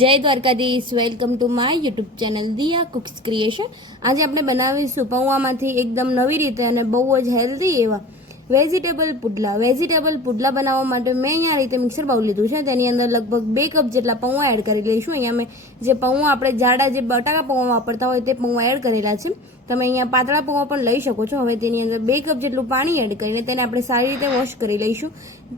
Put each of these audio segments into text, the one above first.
જય Dwarkadhish. Welcome to my YouTube channel Diya cooks creation આજે આપણે બનાવીશું પૌવામાંથી એકદમ નવી રીતે અને બહુ જ હેલ્ધી એવા વેજીટેબલ પુડલા. વેજીટેબલ પુડલા બનાવવા માટે મેં અહીંયા રીતે મિક્સર બાઉલ લીધું છે. તેની અંદર લગભગ બે કપ જેટલા પૌવા એડ કરી લઈશું. અહીંયા મેં જે પૌવા આપણે જાડા જે બટાકા પૌવા વાપરતા હોય તે પૌવા એડ કરેલા છે. તમે અહીંયા પાતળા પૌવા પણ લઈ શકો છો. હવે તેની અંદર બે કપ જેટલું પાણી એડ કરીને તેને આપણે સારી રીતે વોશ કરી લઈશું.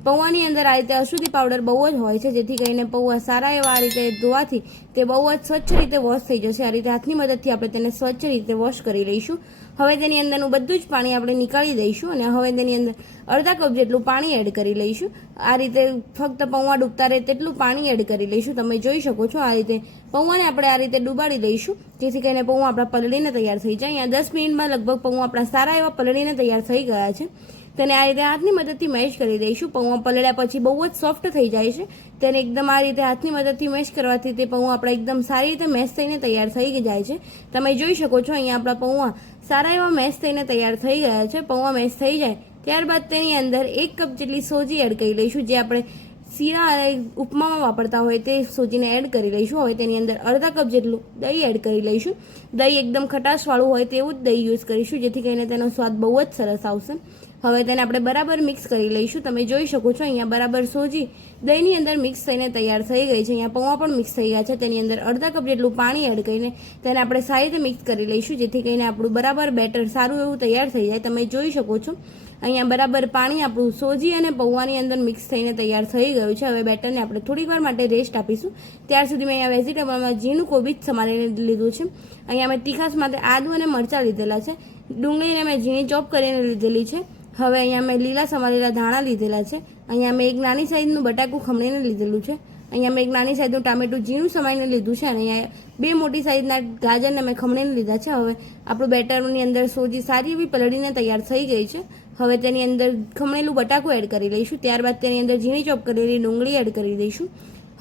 પૌવાની અંદર આ રીતે અશુદ્ધિ પાવડર બહુ જ હોય છે, જેથી કરીને પૌવા સારા એવા આ રીતે ધોવાથી તે બહુ જ સ્વચ્છ રીતે વોશ થઈ જશે. આ રીતે હાથની મદદથી આપણે તેને સ્વચ્છ રીતે વોશ કરી લઈશું. હવે તેની અંદરનું બધું જ પાણી આપણે નીકાળી દઈશું અને હવે તેની અંદર અડધા કપ જેટલું પાણી એડ કરી લઈશું. આ રીતે ફક્ત પૌવા ડૂબતા રહે તેટલું પાણી એડ કરી લઈશું. તમે જોઈ શકો છો આ રીતે પૌવાને આપણે આ રીતે ડૂબાડી દઈશું. જેથી કરીને પૌવા આપણા પલળીને તૈયાર થઈ જાય. અહીંયા દસ મિનિટમાં લગભગ પૌવા આપણા સારા એવા પલળીને તૈયાર થઈ ગયા છે. તેને આ રીતે હાથની મદદથી મેશ કરી દઈશું. પૌવા પલળ્યા પછી બહુ જ સોફ્ટ થઈ જાય છે. તેને એકદમ આ રીતે હાથની મદદથી મેશ કરવાથી તે પૌવા આપણા એકદમ સારી રીતે મેશ થઈને તૈયાર થઈ જાય છે. તમે જોઈ શકો છો અહીંયા આપણા પૌવા સારા એવા મેશ થઈને તૈયાર થઈ ગયા છે. પૌવા મેશ થઈ જાય ત્યારબાદ તેની અંદર એક કપ જેટલી સોજી એડ કરી લઈશું, જે આપણે શીરા અને ઉપમામાં વાપરતા હોય તે સોજીને એડ કરી લઈશું. હવે તેની અંદર અડધા કપ જેટલું દહીં એડ કરી લઈશું. દહીં એકદમ ખટાશવાળું હોય તેવું જ દહીં યુઝ કરીશું, જેથી કરીને તેનો સ્વાદ બહુ જ સરસ આવશે. હવે તેને આપણે બરાબર મિક્સ કરી લઈશું. તમે જોઈ શકો છો, અહીંયા બરાબર સોજી દહીંની અંદર મિક્સ થઈને તૈયાર થઈ ગઈ છે. અહીંયા પૌવા પણ મિક્સ થઈ ગયા છે. તેની અંદર અડધા કપ જેટલું પાણી એડ કરીને તેને આપણે સારી રીતે મિક્સ કરી લઈશું, જેથી કરીને આપણું બરાબર બેટર સારું એવું તૈયાર થઈ જાય. તમે જોઈ શકો છો અહીંયા બરાબર પાણી આપણું સોજી અને પૌવાની અંદર મિક્સ થઈને તૈયાર થઈ ગયું છે. હવે બેટરને આપણે થોડીક વાર માટે રેસ્ટ આપીશું. ત્યાર સુધી મેં અહીંયા વેજીટેબલમાં ઝીણું કોબીજ સમારીને લીધું છે. અહીંયા મેં તીખાસ માટે આદુ અને મરચાં લીધેલા છે. ડુંગળીને મેં ઝીણી ચોપ કરીને લીધેલી છે. હવે અહીંયા મેં લીલા સમારેલા ધાણા લીધેલા છે. અહીંયા મેં એક નાની સાઈઝનું બટાકું ખમણીને લીધેલું છે. અહીંયા મેં એક નાની સાઈઝનું ટામેટું ઝીણું સમાઈને લીધું છે અને અહીંયા બે મોટી સાઈઝના ગાજરને મેં ખમણીને લીધા છે. હવે આપણું બેટરની અંદર સોજી સારી એવી પલળીને તૈયાર થઈ ગઈ છે. હવે તેની અંદર ખમણેલું બટાકું એડ કરી લઈશું. ત્યારબાદ તેની અંદર ઝીણી ચોપ કરેલી ડુંગળી એડ કરી દઈશું.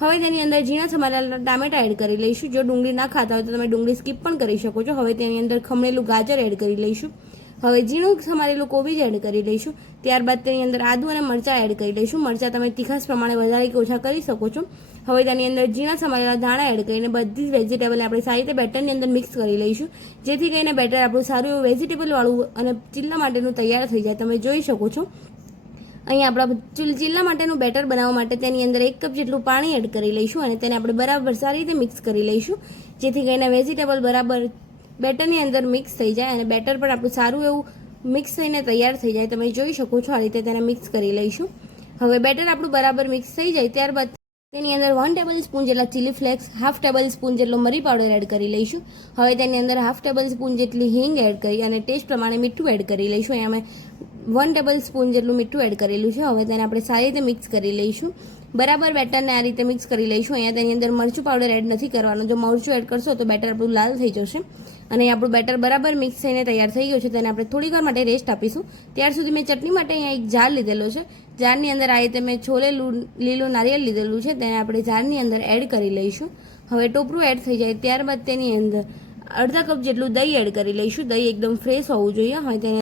હવે તેની અંદર ઝીણા સમારેલા ટામેટા એડ કરી લઈશું. જો ડુંગળી ના ખાતા હોય તો તમે ડુંગળી સ્કીપ પણ કરી શકો છો. હવે તેની અંદર ખમણેલું ગાજર એડ કરી લઈશું. હવે ઝીણું સમારેલું કોબીજ એડ કરી લઈશું. ત્યારબાદ તેની અંદર આદુ અને મરચાં એડ કરી લઈશું. મરચાં તમે તીખાસ પ્રમાણે વધારે કે ઓછા કરી શકો છો. હવે તેની અંદર ઝીણા સમારેલા ધાણા એડ કરીને બધી જ વેજીટેબલ આપણે સારી રીતે બેટરની અંદર મિક્સ કરી લઈશું. જેથી કરીને બેટર આપણું સારું એવું વેજીટેબલવાળું અને ચીલા માટેનું તૈયાર થઈ જાય. તમે જોઈ શકો છો. અહીંયા આપણા ચીલા માટેનું બેટર બનાવવા માટે તેની અંદર એક કપ જેટલું પાણી એડ કરી લઈશું અને તેને આપણે બરાબર સારી રીતે મિક્સ કરી લઈશું. જેથી કરીને વેજીટેબલ બરાબર બેટરની અંદર મિક્સ થઈ જાય અને બેટર પણ આપણું સારું એવું મિક્સ થઈને તૈયાર થઈ જાય. તમે જોઈ શકો છો આ રીતે તેને મિક્સ કરી લઈશું. હવે બેટર આપણું બરાબર મિક્સ થઈ જાય ત્યારબાદ તેની અંદર વન ટેબલ સ્પૂન જેટલા chilli flakes half tablespoon જેટલો મરી પાવડર એડ કરી લઈશું. હવે તેની અંદર હાફ ટેબલ સ્પૂન જેટલી હિંગ એડ કરી અને ટેસ્ટ પ્રમાણે મીઠું એડ કરી લઈશું. અહીંયા અમે વન ટેબલ સ્પૂન જેટલું મીઠું એડ કરેલું છે. હવે તેને આપણે સારી રીતે મિક્સ કરી લઈશું. બરાબર બેટરને આ રીતે મિક્સ કરી લઈશું. અહીંયા તેની અંદર મરચું પાવડર એડ નથી કરવાનું. જો મરચું એડ કરશો તો બેટર આપણું લાલ થઈ જશે. અને આપણું બેટર બરાબર મિક્સ થઈને તૈયાર થઈ ગયું છે તેને આપણે થોડીક વાર માટે રેસ્ટ આપીશું. ત્યાર સુધી મેં ચટણી માટે અહીંયા એક જાર લીધેલો છે. જારની અંદર આ રીતે મેં છોલેલું લીલું નારિયેળ લીધેલું છે. તેને આપણે જારની અંદર એડ કરી લઈશું. હવે ટોપરું એડ થઈ જાય ત્યારબાદ તેની અંદર અડધા કપ જેટલું દહીં એડ કરી લઈશું. દહીં એકદમ ફ્રેશ હોવું જોઈએ. હવે તેને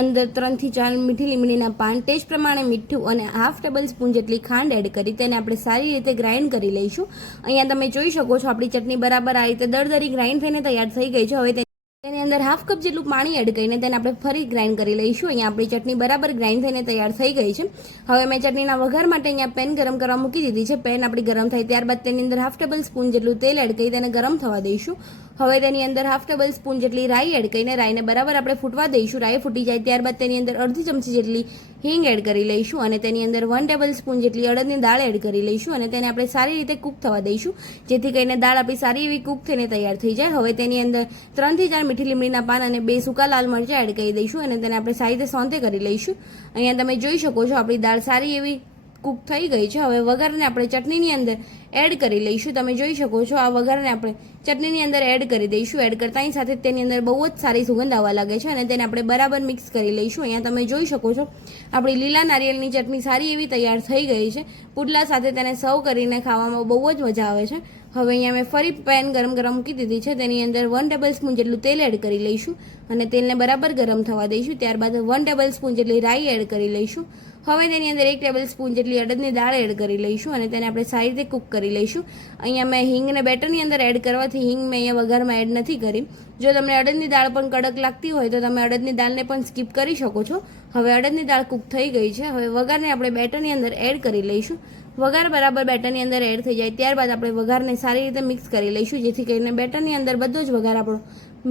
અંદર ત્રણથી ચાર મીઠી લીમડીના પાન ટેસ્ટ પ્રમાણે મીઠું અને હાફ ટેબલ સ્પૂન જેટલી ખાંડ એડ કરી તેને આપણે સારી રીતે ગ્રાઇન્ડ કરી લઈશું. અહીંયા તમે જોઈ શકો છો આપણી ચટણી બરાબર આ રીતે દરદરી ગ્રાઇન્ડ થઈને તૈયાર થઈ ગઈ છે. હવે તેની અંદર હાફ કપ જેટલું પાણી એડ કરીને તેને આપણે ફરી ગ્રાઇન્ડ કરી લઈશું. અહીંયા આપણી ચટણી બરાબર ગ્રાઇન્ડ થઈને તૈયાર થઈ ગઈ છે. હવે મેં ચટણીના વઘાર માટે અહીંયા પેન ગરમ કરવા મૂકી દીધી છે. પેન આપણી ગરમ થાય ત્યારબાદ તેની અંદર હાફ ટેબલ સ્પૂન જેટલું તેલ એડ કરી તેને ગરમ થવા દઈશું. હવે તેની અંદર હાફ ટેબલ સ્પૂન જેટલી રાઈ એડ કરીને રાઈને બરાબર આપણે ફૂટવા દઈશું. રાઈ ફૂટી જાય ત્યારબાદ તેની અંદર અડધી ચમચી જેટલી હિંગ એડ કરી લઈશું અને તેની અંદર વન ટેબલ સ્પૂન જેટલી અડદની દાળ એડ કરી લઈશું અને તેને આપણે સારી રીતે કૂક થવા દઈશું. જેથી કરીને દાળ આપણી સારી એવી કૂક થઈને તૈયાર થઈ જાય. હવે તેની અંદર ત્રણથી ચાર મીઠી લીમડીના પાન અને બે સૂકા લાલ મરચાં એડ કરી દઈશું અને તેને આપણે સારી રીતે સોંતે કરી લઈશું. અહીંયા તમે જોઈ શકો છો, આપણી દાળ સારી એવી કૂક થઈ ગઈ છે. હવે વઘારને આપણે ચટણીની અંદર એડ કરી લઈશું. તમે જોઈ શકો છો, આ વઘારને આપણે ચટણીની અંદર એડ કરી દઈશું. એડ કરતાની સાથે તેની અંદર બહુ જ સારી સુગંધ આવવા લાગે છે અને તેને આપણે બરાબર મિક્સ કરી લઈશું. અહીંયા તમે જોઈ શકો છો, આપણી લીલા નારિયેળની ચટણી સારી એવી તૈયાર થઈ ગઈ છે. પુડલા સાથે તેને સર્વ કરીને ખાવામાં બહુ જ મજા આવે છે. હવે અહીંયા મેં ફરી પેન ગરમ ગરમ મૂકી દીધી છે. તેની અંદર વન ટેબલ સ્પૂન જેટલું તેલ એડ કરી લઈશું અને તેલને બરાબર ગરમ થવા દઈશું. ત્યારબાદ વન ટેબલ સ્પૂન જેટલી રાઈ એડ કરી લઈશું. હવે તેની અંદર એક ટેબલ સ્પૂન જેટલી અડદની દાળ એડ કરી લઈશું અને તેને આપણે સારી રીતે કૂક કરી લઈશું. અહીંયા મેં હિંગને બેટરની અંદર એડ કરવાથી હિંગ મેં અહીંયા વઘારમાં એડ નથી કરી. જો તમને અડદની દાળ પણ કડક લાગતી હોય તો તમે અડદની દાળને પણ સ્કીપ કરી શકો છો. હવે અડદની દાળ કૂક થઈ ગઈ છે. હવે વઘારને આપણે બેટરની અંદર એડ કરી લઈશું. વઘાર બરાબર બેટરની અંદર એડ થઈ જાય. ત્યારબાદ આપણે વઘારને સારી રીતે મિક્સ કરી લઈશું, જેથી કરીને બેટરની અંદર બધો જ વઘાર આપણો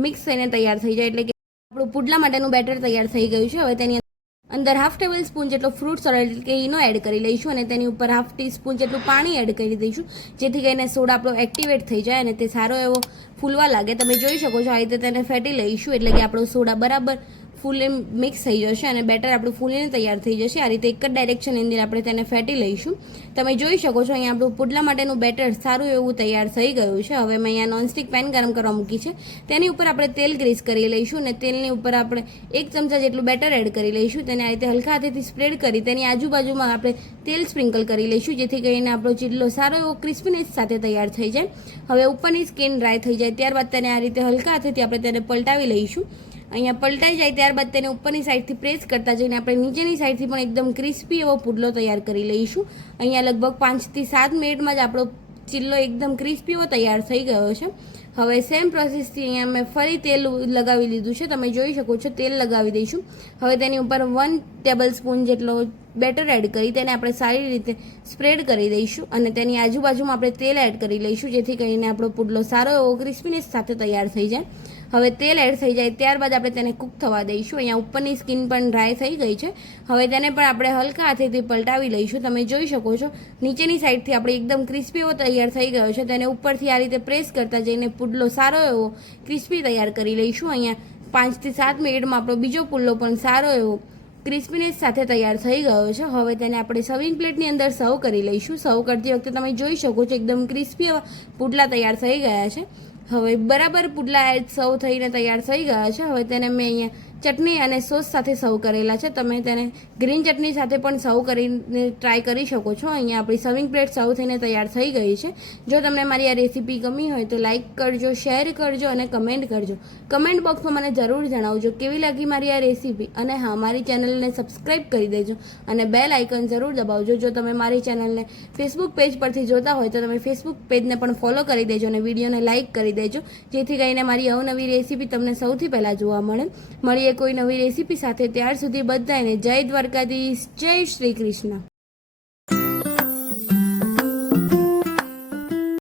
મિક્સ થઈને તૈયાર થઈ જાય. એટલે કે આપણું પુડલા માટેનું બેટર તૈયાર થઈ ગયું છે. હવે તેની અંદર હાફ ટેબલ સ્પૂન જેટલો ફ્રૂટ સોડા કે એનો એડ કરી લઈશું અને તેની ઉપર હાફ ટી સ્પૂન જેટલું પાણી એડ કરી દઈશું. જેથી કરીને સોડા આપણો એક્ટિવેટ થઈ જાય અને તે સારો એવો ફૂલવા લાગે. તમે જોઈ શકો છો આ રીતે તેને ફેટી લઈશું એટલે કે આપણો સોડા બરાબર ફૂલ એમ મિક્સ થઈ જશે અને બેટર આપણું ફૂલીને તૈયાર થઈ જશે. આ રીતે એક જ ડાયરેક્શનની અંદર આપણે તેને ફેટી લઈશું. તમે જોઈ શકો છો અહીંયા આપણું પુડલા માટેનું બેટર સારું એવું તૈયાર થઈ ગયું છે. હવે મેં અહીંયા નોનસ્ટિક પેન ગરમ કરવા મૂકી છે. તેની ઉપર આપણે તેલ ગ્રીસ કરી લઈશું અને તેલની ઉપર આપણે એક ચમચા જેટલું બેટર એડ કરી લઈશું. તેને આ રીતે હલકા હાથેથી સ્પ્રેડ કરી તેની આજુબાજુમાં આપણે તેલ સ્પ્રિંકલ કરી લઈશું, જેથી કરીને આપણો ચીડલો સારો એવો ક્રિસ્પીનેસ સાથે તૈયાર થઈ જાય. હવે ઉપરની સ્કિન ડ્રાય થઈ જાય. ત્યારબાદ તેને આ રીતે હલકા હાથેથી આપણે તેને પલટાવી લઈશું. અહીંયા પલટાઈ જાય ત્યારબાદ તેને ઉપરની સાઈડથી પ્રેસ કરતા જઈને આપણે નીચેની સાઈડથી પણ એકદમ ક્રિસ્પી એવો પુડલો તૈયાર કરી લઈશું. અહીંયા લગભગ પાંચથી સાત મિનિટમાં જ આપણો ચિલ્લો એકદમ ક્રિસ્પી એવો તૈયાર થઈ ગયો છે. હવે સેમ પ્રોસેસથી અહીંયા મેં ફરી તેલ લગાવી લીધું છે. તમે જોઈ શકો છો, તેલ લગાવી દઈશું. હવે તેની ઉપર વન ટેબલ સ્પૂન જેટલો બેટર એડ કરી, તેને આપણે સારી રીતે સ્પ્રેડ કરી દઈશું અને તેની આજુબાજુમાં આપણે તેલ એડ કરી લઈશું, જેથી કરીને આપણો પુડલો સારો એવો ક્રિસ્પીનેસ સાથે તૈયાર થઈ જાય. હવે તેલ એડ થઈ જાય ત્યારબાદ આપણે તેને કૂક થવા દઈશું. અહીંયા ઉપરની સ્કિન પણ ડ્રાય થઈ ગઈ છે. હવે તેને પણ આપણે હલકા હાથેથી પલટાવી લઈશું. તમે જોઈ શકો છો, નીચેની સાઈડથી આપણે એકદમ ક્રિસ્પી એવો તૈયાર થઈ ગયો છે. તેને ઉપરથી આ રીતે પ્રેસ કરતા જઈને પુડલો સારો એવો ક્રિસ્પી તૈયાર કરી લઈશું અહીંયા. પાંચથી સાત મિનિટમાં આપણો બીજો પુડલો પણ સારો એવો ક્રિસ્પીનેસ સાથે તૈયાર થઈ ગયો છે. હવે તેને આપણે સર્વિંગ પ્લેટની અંદર સર્વ કરી લઈશું. સર્વ કરતી વખતે તમે જોઈ શકો છો એકદમ ક્રિસ્પી પુડલા તૈયાર થઈ ગયા છે. હવે બરાબર પુડલા સર્વ થઈને તૈયાર થઈ ગયા છે. હવે તેને મેં અહીંયા ચટણી અને સોસ સાથે સર્વ કરેલા છે. તમે તેને ગ્રીન ચટણી સાથે પણ સર્વ કરીને ટ્રાય કરી શકો છો. અહીંયા આપણી સર્વિંગ પ્લેટ સર્વ થઈને તૈયાર થઈ ગઈ છે. જો તમને મારી આ રેસીપી ગમી હોય તો લાઇક કરજો શેર કરજો અને કમેન્ટ કરજો. કમેન્ટ બોક્સમાં મને જરૂર જણાવજો કેવી લાગી મારી આ રેસીપી અને હા, મારી ચેનલને સબસ્ક્રાઈબ કરી દેજો અને બેલ આઇકન જરૂર દબાવજો. જો તમે મારી ચેનલને ફેસબુક પેજ પરથી જોતા હોય તો તમે ફેસબુક પેજને પણ ફોલો કરી દેજો અને વિડીયોને લાઇક કરી દેજો. જેથી કરીને મારી અવનવી રેસીપી તમને સૌથી પહેલાં જોવા મળે. મળીએ કોઈ નવી રેસીપી સાથે ત્યાર સુધી બધાને જય દ્વારકાધીશ જય શ્રી કૃષ્ણ.